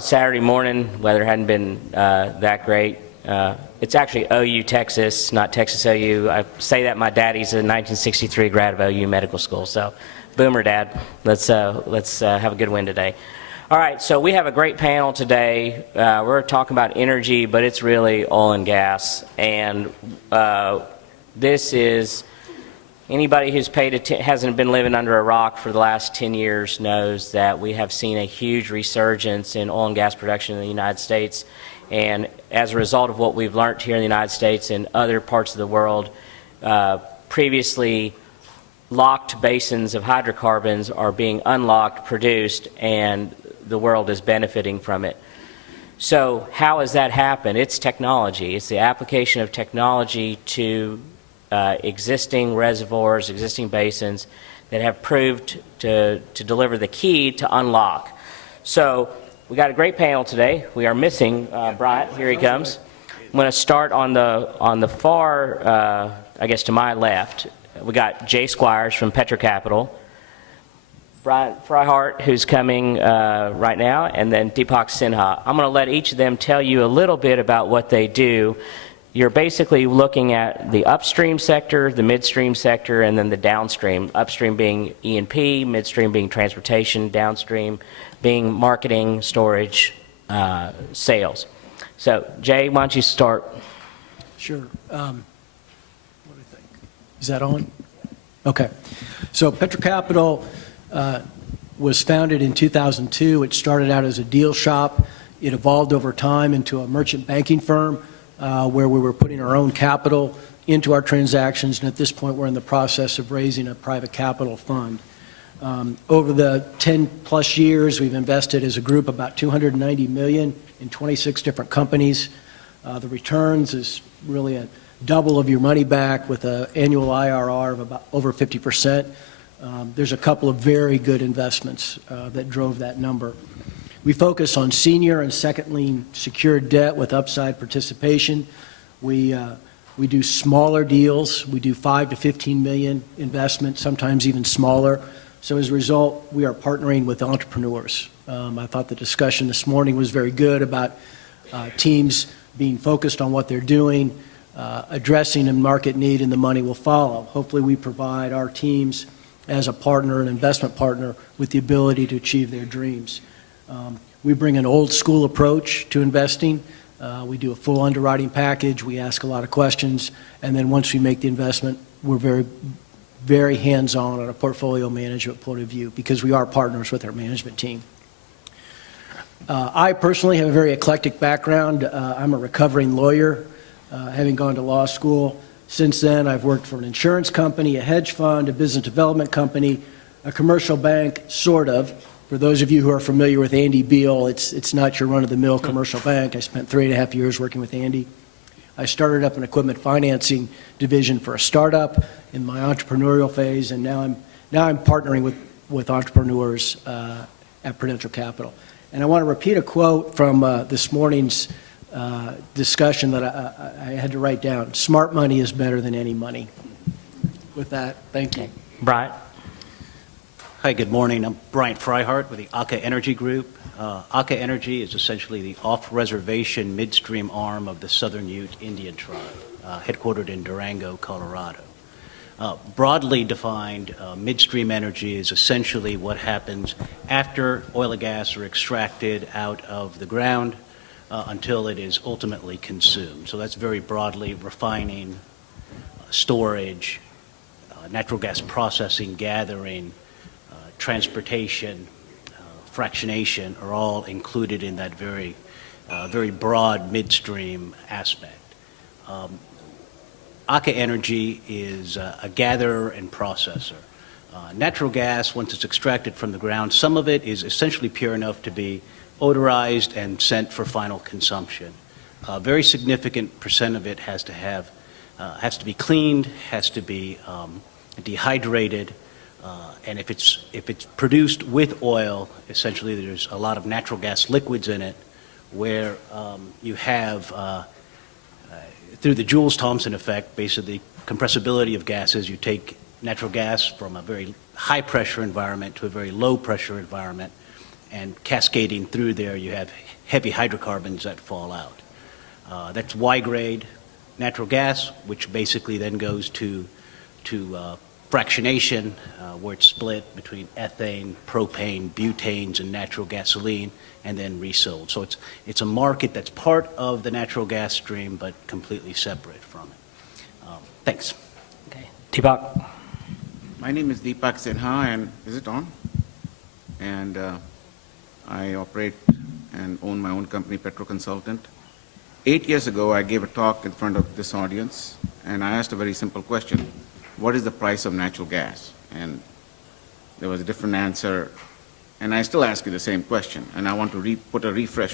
Saturday morning, weather hadn't been that great. It's actually OU, Texas, not Texas OU. I say that my daddy's a 1963 grad of OU Medical School, so boomer dad. Let's have a good win today. All right, so we have a great panel today. We're talking about energy, but it's really oil and gas. And this is, anybody who's hasn't been living under a rock for the last 10 years knows that we have seen a huge resurgence in oil and gas production in the United States. And as a result of what we've learned here in the United States and other parts of the world, previously locked basins of hydrocarbons are being unlocked, produced, and the world is benefiting from it. So how has that happened? It's technology. It's the application of technology to existing reservoirs, existing basins that have proved to deliver the key to unlock. So we got a great panel today. We are missing Bryant. Here he comes. I'm going to start on the far, I guess to my left. We got Jay Squires from Petra Capital, Bryant Freihart, who's coming right now, and then Deepak Sinha. I'm going to let each of them tell you a little bit about what they do. You're basically looking at the upstream sector, the midstream sector, and then the downstream. Upstream being E&P, midstream being transportation, downstream being marketing, storage, sales. So, Jay, why don't you start? Sure. What do you think? Is that on? Okay. So Petra Capital was founded in 2002. It started out as a deal shop. It evolved over time into a merchant banking firm where we were putting our own capital into our transactions, and at this point we're in the process of raising a private capital fund. Over the 10 plus years we've invested as a group about $290 million in 26 different companies. The returns is really a double of your money back with an annual IRR of about over 50%. There's a couple of very good investments that drove that number. We focus on senior and second lien secured debt with upside participation. We do smaller deals. We do 5 to 15 million investment, sometimes even smaller. So as a result, we are partnering with entrepreneurs. I thought the discussion this morning was very good about teams being focused on what they're doing, addressing a market need, and the money will follow. Hopefully we provide our teams as a partner, an investment partner, with the ability to achieve their dreams. We bring an old school approach to investing. We do a full underwriting package. We ask a lot of questions. And then once we make the investment, we're very, very hands-on on a portfolio management point of view because we are partners with our management team. I personally have a very eclectic background. I'm a recovering lawyer, having gone to law school. Since then, I've worked for an insurance company, a hedge fund, a business development company, a commercial bank, sort of. For those of you who are familiar with Andy Beal, it's not your run-of-the-mill commercial bank. I spent 3.5 years working with Andy. I started up an equipment financing division for a startup in my entrepreneurial phase, and now I'm partnering with entrepreneurs at Prudential Capital. And I want to repeat a quote from this morning's discussion that I had to write down. Smart money is better than any money. With that, thank you. Bryant. Hi, good morning. I'm Bryant Freihart with the Aka Energy Group. Aka Energy is essentially the off-reservation midstream arm of the Southern Ute Indian tribe, headquartered in Durango, Colorado. Broadly defined, midstream energy is essentially what happens after oil and gas are extracted out of the ground until it is ultimately consumed. So that's very broadly refining, storage, natural gas processing, gathering, transportation, fractionation are all included in that very broad midstream aspect. Aka Energy is a gatherer and processor. Natural gas, once it's extracted from the ground, some of it is essentially pure enough to be odorized and sent for final consumption. A very significant percent of it has to be cleaned, has to be dehydrated, and if it's produced with oil, essentially there's a lot of natural gas liquids in it, where you have through the Joule-Thomson effect, basically compressibility of gases. You take natural gas from a very high pressure environment to a very low pressure environment, and cascading through there, you have heavy hydrocarbons that fall out. That's Y-grade natural gas, which basically then goes to fractionation, where it's split between ethane, propane, butanes, and natural gasoline, and then resold. So it's a market that's part of the natural gas stream, but completely separate from it. Thanks. Okay. Deepak? My name is Deepak Sinha, and is it on? And I operate and own my own company, Petro Consultant. 8 years ago, I gave a talk in front of this audience, and I asked a very simple question. What is the price of natural gas? And there was a different answer, and I still ask you the same question, and I want to put a refresh